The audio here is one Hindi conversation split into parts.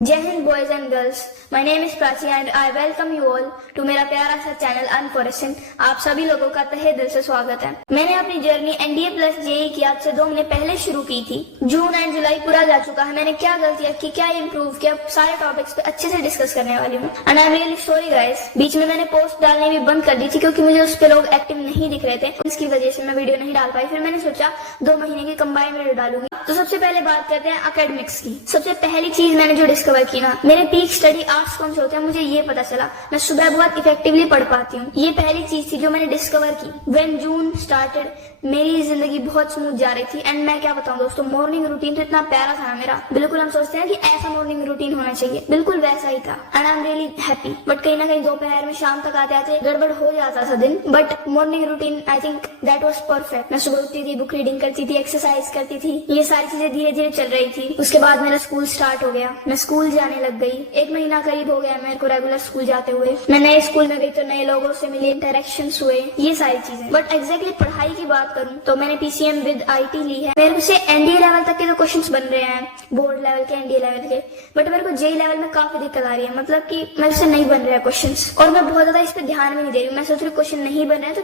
जय Hind boys and girls, my name is Prachi and I welcome you all to मेरा प्यारा सा चैनल अनफॉरेस्टेड। आप सभी लोगों का तहे दिल से स्वागत है। मैंने अपनी जर्नी एनडीए प्लस जेई की आज से 2 महीने पहले शुरू की थी। जून एंड जुलाई पूरा जा चुका है। मैंने क्या गलतियां की, क्या इम्प्रूव किया, सारे टॉपिक्स पे अच्छे से डिस्कस करने वाली हूँ। And I am really sorry guys, बीच में मैंने पोस्ट डालने भी बंद कर दी थी क्योंकि मुझे उस पर लोग एक्टिव नहीं दिख रहे थे। इसकी वजह से मैं वीडियो नहीं डाल पाई। फिर मैंने सोचा 2 महीने की कंबाइंड वीडियो डालूंगी। तो सबसे पहले बात करते हैं एकेडमिक्स की। सबसे पहली चीज मैंने जो डिस्कवर की ना, मेरे पीक स्टडी आर्ट्स कौन से होते हैं मुझे ये पता चला। मैं सुबह बहुत इफेक्टिवली पढ़ पाती हूँ। ये पहली चीज थी जो मैंने डिस्कवर की। व्हेन जून स्टार्टेड मेरी जिंदगी बहुत स्मूथ जा रही थी। एंड मैं क्या बताऊं दोस्तों, मॉर्निंग रूटीन तो इतना प्यारा था ना मेरा। बिल्कुल हम सोचते हैं कि ऐसा मॉर्निंग रूटीन होना चाहिए, बिल्कुल वैसा ही था। And I am really happy. But कहीं ना कहीं दोपहर में शाम तक आते आते गड़बड़ हो जाता था दिन। But morning routine I think that was perfect. मैं सुबह उठती थी, बुक रीडिंग करती थी, एक्सरसाइज करती थी। ये सारी चीजें धीरे धीरे चल रही थी। उसके बाद मेरा स्कूल स्टार्ट हो गया। मैं स्कूल जाने लग गई। 1 महीना करीब हो गया मेरे को रेगुलर स्कूल जाते हुए। मैं नए स्कूल में गई तो नए लोगों से मिली, इंटरेक्शंस हुए, ये सारी चीजें। बट एग्जैक्टली पढ़ाई की बात करूं तो मैंने पीसीएम विद आईटी ली है। मेरे से एनडीए लेवल तक के तो क्वेश्चंस बन रहे हैं, बोर्ड लेवल के, एनडीए लेवल के। बट मेरे को जेई लेवल में काफी दिक्कत आ रही है, मतलब कि मेरे से नहीं बन रहे हैं क्वेश्चंस। और मैं बहुत ज्यादा इस पे ध्यान भी नहीं दे रही हूँ। मैं सोच रही हूँ क्वेश्चन नहीं बन रहे हैं तो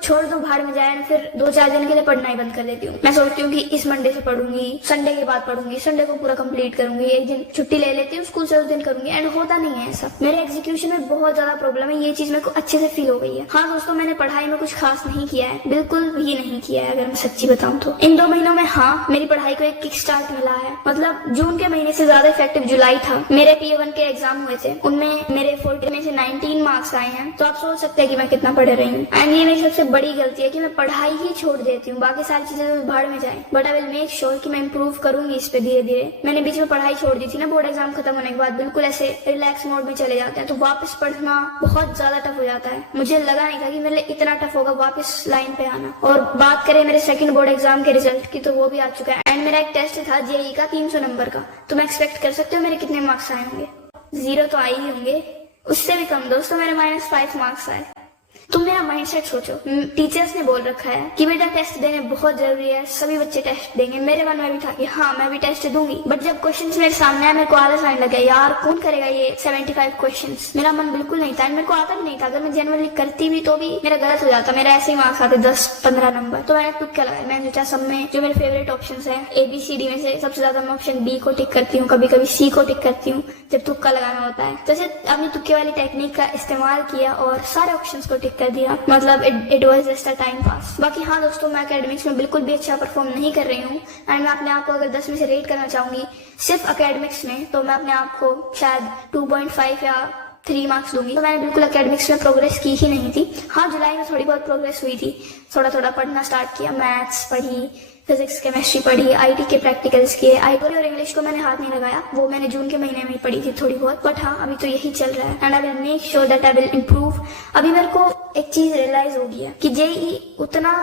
छोड़ दो भाड़ में जाए। फिर 2-4 दिन के लिए पढ़ना ही बंद कर देती हूँ। मैं सोचती हूँ कि इस मंडे से पढ़ूंगी, संडे के बाद पढ़ूंगी, संडे को पूरा कंप्लीट करूंगी, 1 दिन छुट्टी ले लेती हूँ, स्कूल से उस दिन करूंगी। एंड होता नहीं है ऐसा। मेरे एग्जीक्यूशन में बहुत ज्यादा प्रॉब्लम है। ये चीज मेरे को अच्छे से फील हो गई है। हाँ दोस्तों, मैंने पढ़ाई में कुछ खास नहीं किया है, बिल्कुल भी नहीं किया है अगर मैं सच्ची बताऊं तो। इन 2 महीनों में हाँ मेरी पढ़ाई को एक किक स्टार्ट मिला है। मतलब जून के महीने से ज्यादा इफेक्टिव जुलाई था। मेरे PA1 के एग्जाम हुए थे, उनमें मेरे 40 में से 19 मार्क्स आए हैं। तो आप सोच सकते हैं कि मैं कितना पढ़ रही हूँ। एंड ये मेरी सबसे बड़ी गलती है कि मैं पढ़ाई ही छोड़ देती हूँ, बाकी सारी चीजें भाड़ में जाए। But I will make sure कि मैं इंप्रूव करूंगी इस पे धीरे धीरे। मैंने बीच में पढ़ाई छोड़ दी थी ना, बोर्ड एग्जाम खत्म होने के बाद बिल्कुल ऐसे रिलैक्स मोड में चले जाते हैं, तो वापस पढ़ना बहुत ज्यादा टफ हो जाता है। मुझे लगा नहीं था कि मेरे लिए इतना टफ होगा वापस लाइन पे आना। और बात करें मेरे सेकंड बोर्ड एग्जाम के रिजल्ट की तो वो भी आ चुका है। एंड मेरा एक टेस्ट था जेई का 300 नंबर का। तो मैं एक्सपेक्ट कर सकते हो मेरे कितने मार्क्स आए होंगे। 0 तो आए ही होंगे, उससे भी कम दोस्तों। मेरे -5 मार्क्स आए। तुम मेरा माइंडसेट सोचो। टीचर्स ने बोल रखा है कि बेटा टेस्ट देने बहुत जरूरी है, सभी बच्चे टेस्ट देंगे। मेरे मन में भी था कि हाँ मैं भी टेस्ट दूंगी। बट जब क्वेश्चंस मेरे सामने आए मेरे को आलस आने लगा, यार कौन करेगा ये 75 क्वेश्चंस। मेरा मन बिल्कुल नहीं था, मेरे को आता भी नहीं था। अगर मैं जनरली करती भी तो भी मेरा गलत हो जाता। मेरा ऐसे ही मार्क्स आते 10-15 नंबर। तो मैंने तुक्का लगाया। मैंने सोचा सब में जो मेरे फेवरेट ऑप्शन है ABCD में से सबसे ज्यादा मैं ऑप्शन B को टिक करती हूँ, कभी कभी C को टिक करती हूँ जब तुक्का लगाना होता है। जैसे अपनी तुक्के वाली टेक्निक का इस्तेमाल किया और सारे ऑप्शन को टिक कर दिया। मतलब it was just a time pass. बाकी हाँ दोस्तों, मैं एकेडमिक्स में बिल्कुल भी अच्छा परफॉर्म नहीं कर रही हूँ। एंड मैं अपने आप को अगर 10 में से रेट करना चाहूंगी सिर्फ एकेडमिक्स में, तो मैं अपने आप को शायद 2.5 या 3 मार्क्स दूंगी। तो मैंने बिल्कुल एकेडमिक्स में प्रोग्रेस की ही नहीं थी। हाँ जुलाई में थोड़ी बहुत प्रोग्रेस हुई थी, थोड़ा थोड़ा पढ़ना स्टार्ट किया, मैथ्स पढ़ी, फिजिक्स केमिस्ट्री पढ़ी, आईटी के प्रैक्टिकल्स किए। आईटी और इंग्लिश को मैंने हाथ नहीं लगाया, वो मैंने जून के महीने में ही पढ़ी थी थोड़ी बहुत। बट हाँ अभी तो यही चल रहा है। And I will make sure that I will improve. अभी मेरे को एक चीज रियलाइज हो गई है कि जेई उतना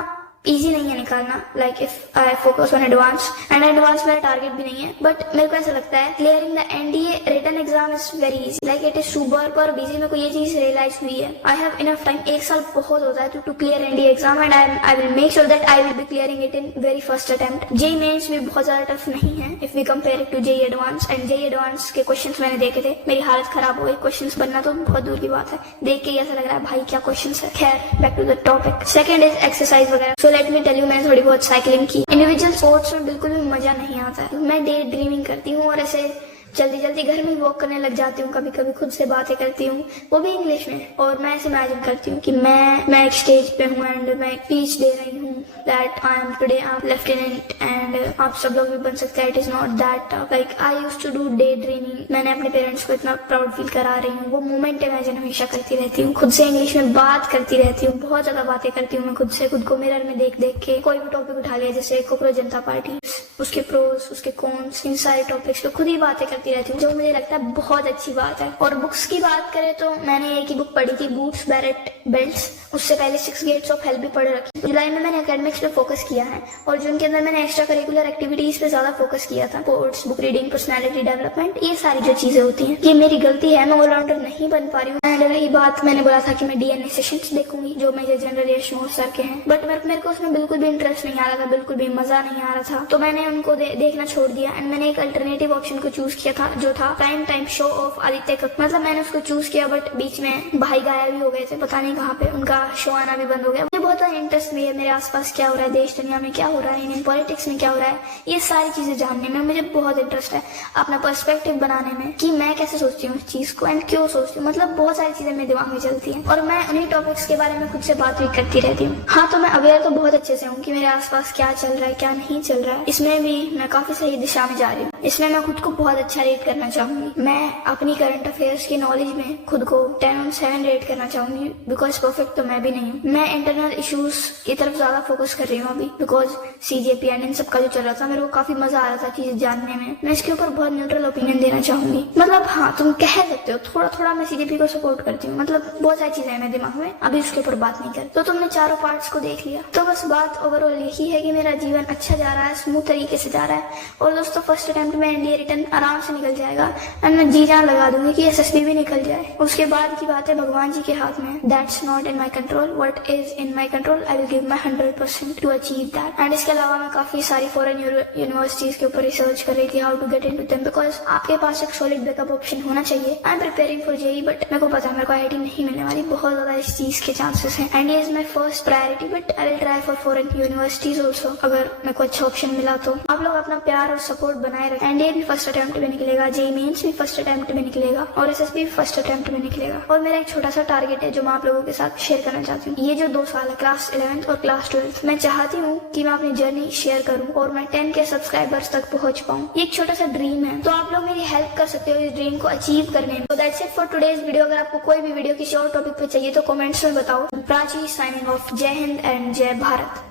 इजी नहीं है निकालना। Like if I focus on advance, and advance मेरा टारगेट भी नहीं है। बट मेरे को ऐसा लगता है clearing the NDA written exam is very easy, like it is super पर बिजी। मेरे को ये चीज रियलाइज हुई है। आई हैव इनफ टाइम, 1 साल बहुत होता है to clear NDA exam. And I will make sure that I will be clearing it in very first attempt. JEE mains भी बहुत ज्यादा टफ नहीं है if we compare it to JEE advance. And JEE advance के क्वेश्चंस मैंने देखे थे, मेरी हालत खराब हो गई। क्वेश्चंस बनना तो बहुत दूर की बात है, देख के ऐसा लग रहा है भाई क्या क्वेश्चंस है। खैर back to the topic. Second is exercise वगैरह। So let me tell you, मैंने थोड़ी बहुत साइकिलिंग की। इंडिविजुअल स्पोर्ट्स में बिल्कुल भी मजा नहीं आता है। मैं डे ड्रीमिंग करती हूँ और ऐसे जल्दी जल्दी घर में वॉक करने लग जाती हूँ। कभी कभी खुद से बातें करती हूँ, वो भी इंग्लिश में। और मैं ऐसे इमेजिन करती हूँ कि मैं एक स्टेज पे हूँ एंड मैं स्पीच दे रही हूँ that I am today I am lieutenant. And आप सब लोग भी बन सकते हैं। It is not that like I used to do day dreaming. मैंने अपने पेरेंट्स को इतना प्राउड फील करा रही हूँ। वो मोमेंट इमेजिन हमेशा करती रहती हूँ। खुद से इंग्लिश में बात करती रहती हूँ, बहुत ज्यादा बातें करती हूँ मैं खुद से। खुद को मिरर में देख देख के कोई भी टॉपिक उठा लिया, जैसे कॉकरोच जनता पार्टी, उसके प्रोस, उसके कॉन्स, इन सारे टॉपिक्स पे खुद ही बातें करती रहती हूँ, जो मुझे लगता है बहुत अच्छी बात है। और बुक्स की बात करें तो मैंने एक ही बुक पढ़ी थी, बूट्स बैरेट बेल्ट्स। उससे पहले 6 गेट्स ऑफ हेल्प भी पढ़ रखी। जुलाई में मैंने एकेडमिक्स पे फोकस किया है और जून के अंदर मैंने एक्स्ट्रा करिकुलर एक्टिविटीज पे ज्यादा फोकस किया था, sports, book reading, personality development, ये सारी जो चीजें होती हैं। ये मेरी गलती है, मैं ऑलराउंडर नहीं बन पा रही हूँ। एंड रही बात, मैंने बोला था कि मैं डीएनए सेशंस देखूंगी जो मेजर जनरल यशमोहन सर के हैं, बट मेरे को उसमें बिल्कुल भी इंटरेस्ट नहीं आ रहा था, बिल्कुल भी मजा नहीं आ रहा था, तो मैंने उनको देखना छोड़ दिया। एंड मैंने एक अल्टरनेटिव ऑप्शन को चूज किया था जो था prime time show off Aditya Kapoor. मतलब मैंने उसको चूज किया, बट बीच में भाई गायब भी हो गए थे, पता नहीं कहाँ पे, उनका शो आना भी बंद हो गया। मुझे बहुत इंटरेस्ट भी है मेरे आसपास क्या हो रहा है, देश दुनिया में क्या हो रहा है, इंडियन पॉलिटिक्स में क्या हो रहा है, ये सारी चीजें जानने में मुझे बहुत इंटरेस्ट है, अपना पर्सपेक्टिव बनाने में कि मैं कैसे सोचती हूँ इस चीज को एंड क्यों सोचती हूँ। मतलब बहुत सारी चीजें मेरे दिमाग में चलती हैं और मैं उन्हीं टॉपिक्स के बारे में खुद से बात भी करती रहती हूँ। हाँ, तो मैं अवेयर तो बहुत अच्छे से हूँ कि मेरे आसपास क्या चल रहा है, क्या नहीं चल रहा है। इसमें भी मैं काफी सही दिशा में जा रही हूँ। इसमें मैं खुद को बहुत अच्छा रेट करना चाहूंगी। मैं अपनी करंट अफेयर्स की नॉलेज में खुद को 10/7 रेट करना चाहूंगी, बिकॉज परफेक्ट तो मैं भी नहीं हूँ। मैं इंटरनल इश्यूज की तरफ ज्यादा फोकस कर रही हूँ अभी, बिकॉज सीजेपी एंड इन सब का जो चल रहा था, मेरे को काफी मजा आ रहा था चीजें जानने में। मैं इसके ऊपर बहुत न्यूट्रल ओपिनियन देना चाहूंगी। मतलब हाँ, तुम कह सकते हो थोड़ा थोड़ा मैं सीजेपी को सपोर्ट करती हूँ। मतलब बहुत सारी चीजें हैं मेरे दिमाग में, अभी उसके ऊपर बात नहीं कर। तो तुमने चारों पार्ट्स को देख लिया, तो बस बात ओवरऑल यही है कि मेरा जीवन अच्छा जा रहा है, स्मूथ तरीके से जा रहा है। और दोस्तों, फर्स्ट अटेम्प्ट में एनडीए रिटर्न आराम से निकल जाएगा एंड मैं जी जान लगा दूंगी कि एसएसबी भी निकल जाए। उसके बाद की बात है भगवान जी के हाथ में। That's not in my control, what is in my control I will give my 100% to achieve that. And इसके अलावा मैं काफी सारी फॉरेन यूनिवर्सिटीज के ऊपर रिसर्च कर रही थी, how to get into them, because आपके पास एक सॉलिड बैकअप ऑप्शन होना चाहिए। I am preparing for JEE, but मेरे को पता है मेरे को आईआईटी नहीं मिलने वाली, बहुत ज्यादा इस चीज के चांसेस हैं। And is my first priority, but I will try for foreign universities also, अगर मेरे को अच्छा ऑप्शन मिला तो। आप लोग अपना प्यार और सपोर्ट बनाए रखें। एनडीए भी फर्स्ट अटेम्प्ट में निकलेगा, जेईई मेंस भी फर्स्ट अटेम्प्ट में निकलेगा और एसएसबी भी फर्स्ट अटेम्प्ट में निकलेगा। और मेरा एक छोटा सा टारगेट है जो मैं आप लोगों के साथ शेयर करना चाहती हूँ। ये जो 2 साल है, क्लास 11th और क्लास 12th, मैं चाहती हूँ कि मैं अपनी जर्नी शेयर करूँ और मैं 10K सब्सक्राइबर्स तक पहुंच पाऊँ। ये एक छोटा सा ड्रीम है, तो आप लोग मेरी हेल्प कर सकते हो इस ड्रीम को अचीव करने में। तो that's it for today's video. अगर आपको कोई भी वीडियो किसी और टॉपिक पे चाहिए तो कमेंट्स में बताओ। Prachi signing off. जय हिंद एंड जय भारत।